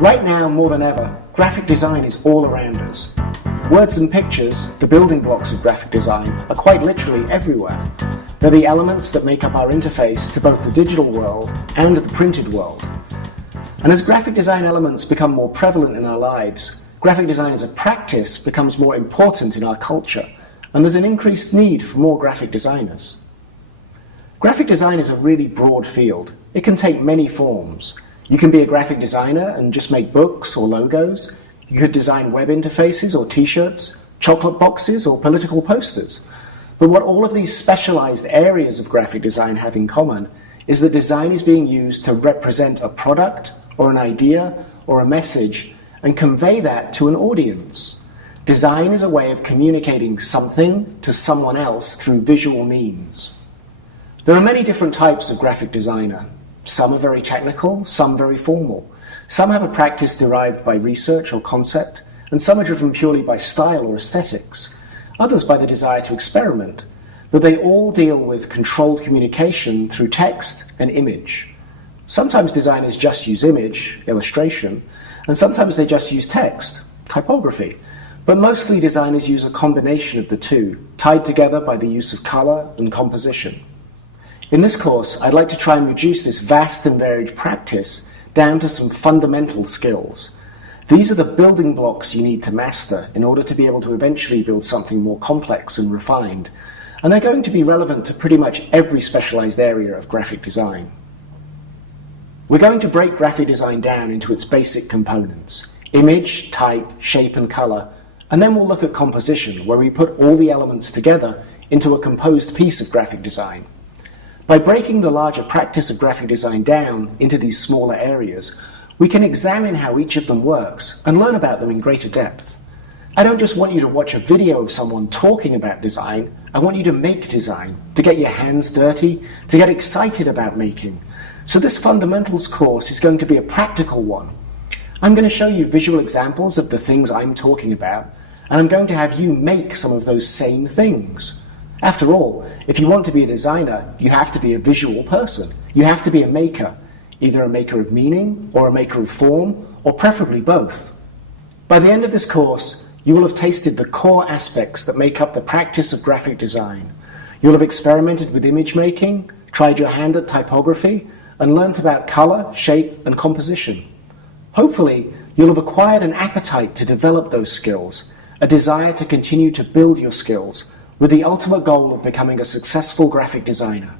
Right now, more than ever, graphic design is all around us. Words and pictures, the building blocks of graphic design, are quite literally everywhere. They're the elements that make up our interface to both the digital world and the printed world. And as graphic design elements become more prevalent in our lives, graphic design as a practice becomes more important in our culture, and there's an increased need for more graphic designers. Graphic design is a really broad field. It can take many forms. You can be a graphic designer and just make books or logos. You could design web interfaces or t-shirts, chocolate boxes or political posters. But what all of these specialized areas of graphic design have in common is that design is being used to represent a product or an idea or a message and convey that to an audience. Design is a way of communicating something to someone else through visual means. There are many different types of graphic designer. Some are very technical, some very formal. Some have a practice derived by research or concept, and some are driven purely by style or aesthetics. Others by the desire to experiment, but they all deal with controlled communication through text and image. Sometimes designers just use image, illustration, and sometimes they just use text, typography. But mostly designers use a combination of the two, tied together by the use of color and composition. In this course, I'd like to try and reduce this vast and varied practice down to some fundamental skills. These are the building blocks you need to master in order to be able to eventually build something more complex and refined, and they're going to be relevant to pretty much every specialized area of graphic design. We're going to break graphic design down into its basic components: image, type, shape and color, and then we'll look at composition, where we put all the elements together into a composed piece of graphic design. By breaking the larger practice of graphic design down into these smaller areas, we can examine how each of them works and learn about them in greater depth. I don't just want you to watch a video of someone talking about design, I want you to make design, to get your hands dirty, to get excited about making. So this fundamentals course is going to be a practical one. I'm going to show you visual examples of the things I'm talking about, and I'm going to have you make some of those same things. After all, if you want to be a designer, you have to be a visual person. You have to be a maker, either a maker of meaning or a maker of form, or preferably both. By the end of this course, you will have tasted the core aspects that make up the practice of graphic design. You'll have experimented with image making, tried your hand at typography, and learnt about color, shape, and composition. Hopefully, you'll have acquired an appetite to develop those skills, a desire to continue to build your skills, with the ultimate goal of becoming a successful graphic designer.